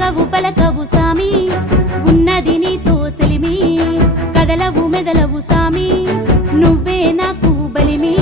పలకవు పలకవు సామి ఉన్నది నీతో సెలిమి కదలవు మెదలవు సామి నువ్వే నాకు బలిమి